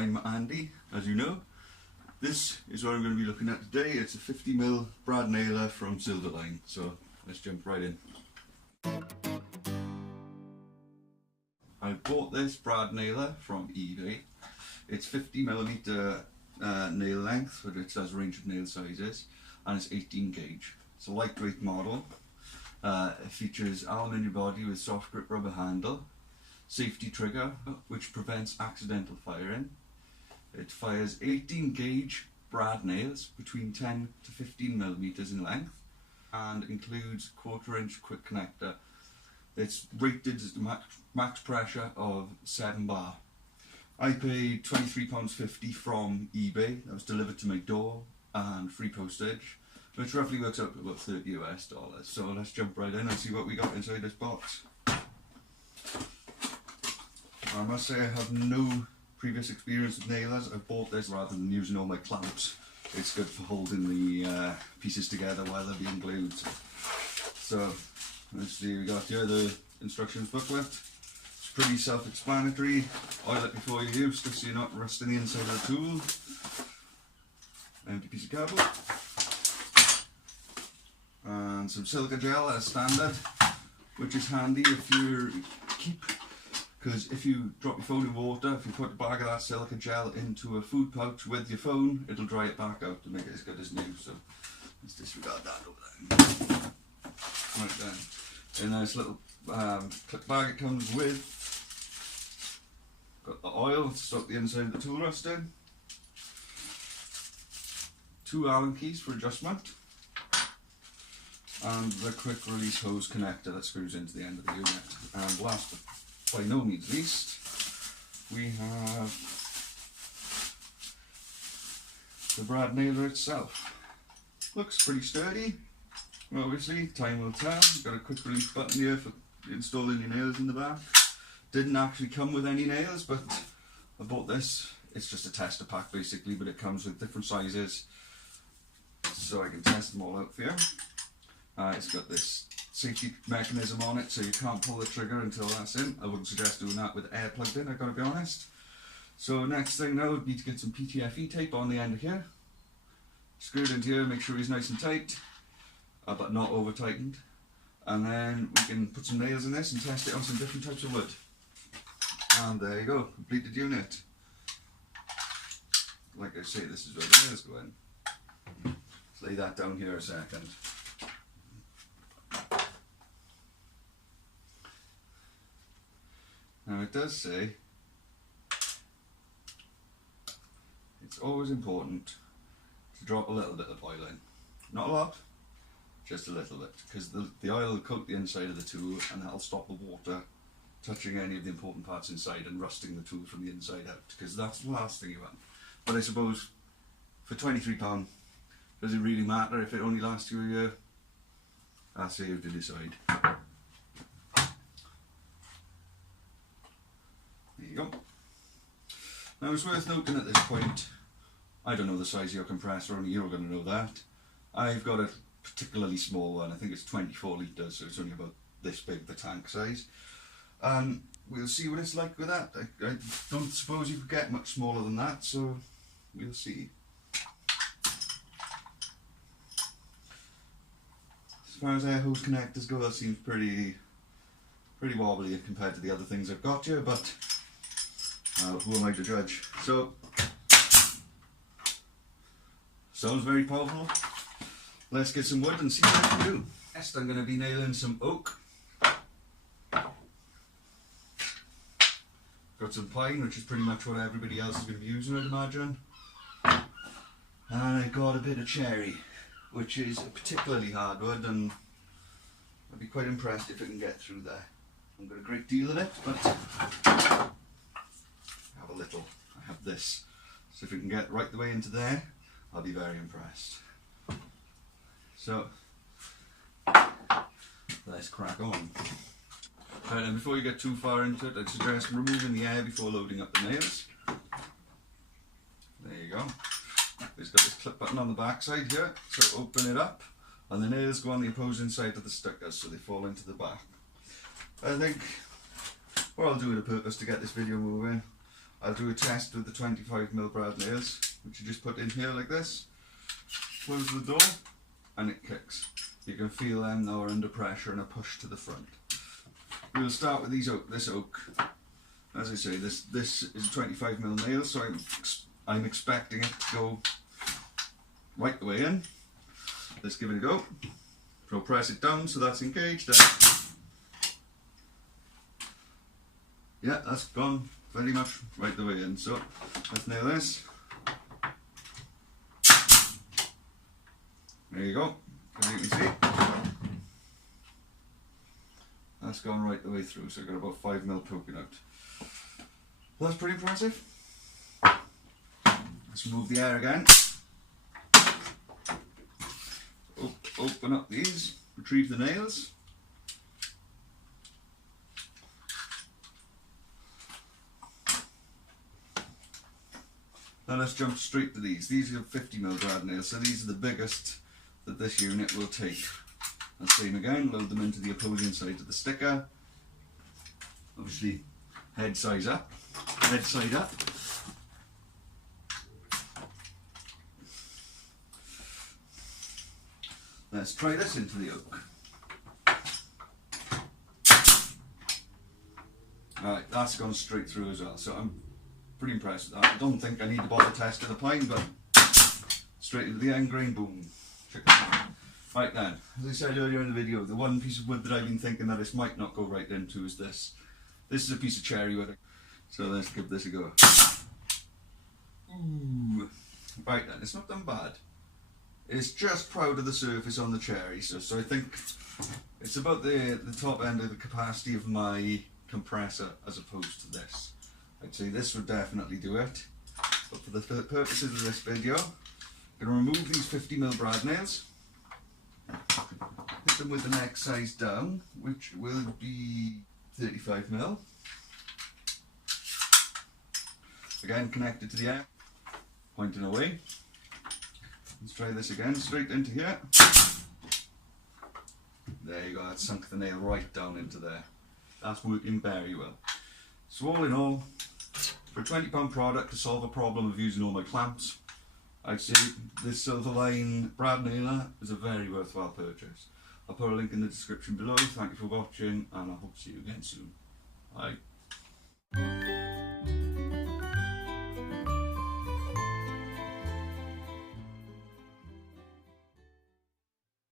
I'm Andy, as you know. This is what I'm going to be looking at today. It's a 50mm brad nailer from Silverline, so let's jump right in. I bought this brad nailer from eBay. It's 50mm nail length, but it does range of nail sizes, and it's 18 gauge. It's a lightweight model. It features aluminium body with soft grip rubber handle, safety trigger which prevents accidental firing. It fires 18 gauge brad nails between 10 to 15mm in length, and includes 1/4 inch quick connector. It's rated as max pressure of 7 bar. I paid £23.50 from eBay. That was delivered to my door and free postage, which roughly works out to about $30 US. So let's jump right in and see what we got inside this box. I must say I have no previous experience with nailers. I've bought this rather than using all my clamps. It's good for holding the pieces together while they're being glued. So let's see, we got here the instructions booklet. It's pretty self-explanatory. Oil it before you use, just so you're not rusting the inside of the tool. Empty piece of cardboard. And some silica gel as standard, which is handy if you because if you drop your phone in water, if you put a bag of that silica gel into a food pouch with your phone, it'll dry it back out to make it as good as new. So let's disregard that over there. Right then, in this little clip bag it comes with, got the oil to stop the inside of the tool rusting, 2 Allen keys for adjustment, and the quick release hose connector that screws into the end of the unit. And last but by no means least, we have the brad nailer itself. Looks pretty sturdy. Obviously, time will tell. Got a quick release button here for installing your nails in the back. Didn't actually come with any nails, but I bought this. It's just a tester pack basically, but it comes with different sizes, so I can test them all out for you. It's got this safety mechanism on it, so you can't pull the trigger until that's in. I wouldn't suggest doing that with air plugged in, I've got to be honest. So next thing now would be to get some PTFE tape on the end of here. Screw it into here, make sure he's nice and tight, but not over tightened. And then we can put some nails in this and test it on some different types of wood. And there you go, completed unit. Like I say, this is where the nails go in. Let's lay that down here a second. Now it does say it's always important to drop a little bit of oil in. Not a lot, just a little bit, because the oil will coat the inside of the tool and that'll stop the water touching any of the important parts inside and rusting the tool from the inside out, because that's the last thing you want. But I suppose for £23, does it really matter if it only lasts you a year? That's for you to decide. There you go. Now it's worth noting at this point, I don't know the size of your compressor, only you're going to know that. I've got a particularly small one, I think it's 24 litres, so it's only about this big, the tank size. We'll see what it's like with that. I don't suppose you could get much smaller than that, so we'll see. As far as air hose connectors go, that seems pretty wobbly compared to the other things I've got here, but who am I to judge? So, sounds very powerful. Let's get some wood and see what I can do. Next I'm going to be nailing some oak. Got some pine, which is pretty much what everybody else is going to be using, I'd imagine. And I got a bit of cherry, which is a particularly hard wood, and I'd be quite impressed if it can get through there. I've got a great deal of it, but I have a little. I have this. So if we can get right the way into there, I'll be very impressed. So, let's crack on. Right, and before you get too far into it, I'd suggest removing the air before loading up the nails. There you go. It's got this clip button on the back side here, so open it up, and the nails go on the opposing side of the stickers, so they fall into the back. I think what I'll do with a purpose to get this video moving, I'll do a test with the 25mm brad nails, which you just put in here like this, close the door, and it kicks. You can feel them now are under pressure and a push to the front. We'll start with this oak. As I say, this is a 25mm nail, so I'm expecting it to go right the way in. Let's give it a go. So press it down so that's engaged. Yeah, that's gone very much right the way in. So let's nail this. There you go. As you can see, that's gone right the way through. So I've got about 5mm poking out. That's pretty impressive. Let's remove the air again. Open up these, retrieve the nails. Now let's jump straight to these. These are 50mm brad nails, so these are the biggest that this unit will take. And same again, load them into the opposing side of the sticker. Obviously, head side up. Let's try this into the oak. Alright, that's gone straight through as well, so I'm pretty impressed with that. I don't think I need to bother testing the pine, but straight into the end grain, boom. Check that out. Right then, as I said earlier in the video, the one piece of wood that I've been thinking that this might not go right into is this. This is a piece of cherry wood, so let's give this a go. Ooh. Right then, it's not done bad. It's just proud of the surface on the cherry, so I think it's about the top end of the capacity of my compressor as opposed to this. I'd say this would definitely do it, but for the purposes of this video, I'm going to remove these 50mm brad nails, hit them with the next size down, which will be 35mm. Again, connected to the air, pointing away. Let's try this again, straight into here. There you go, that sunk the nail right down into there. That's working very well. So all in all, for a £20 product to solve a problem of using all my clamps, I'd say this Silverline brad nailer is a very worthwhile purchase. I'll put a link in the description below. Thank you for watching, and I hope to see you again soon. Bye.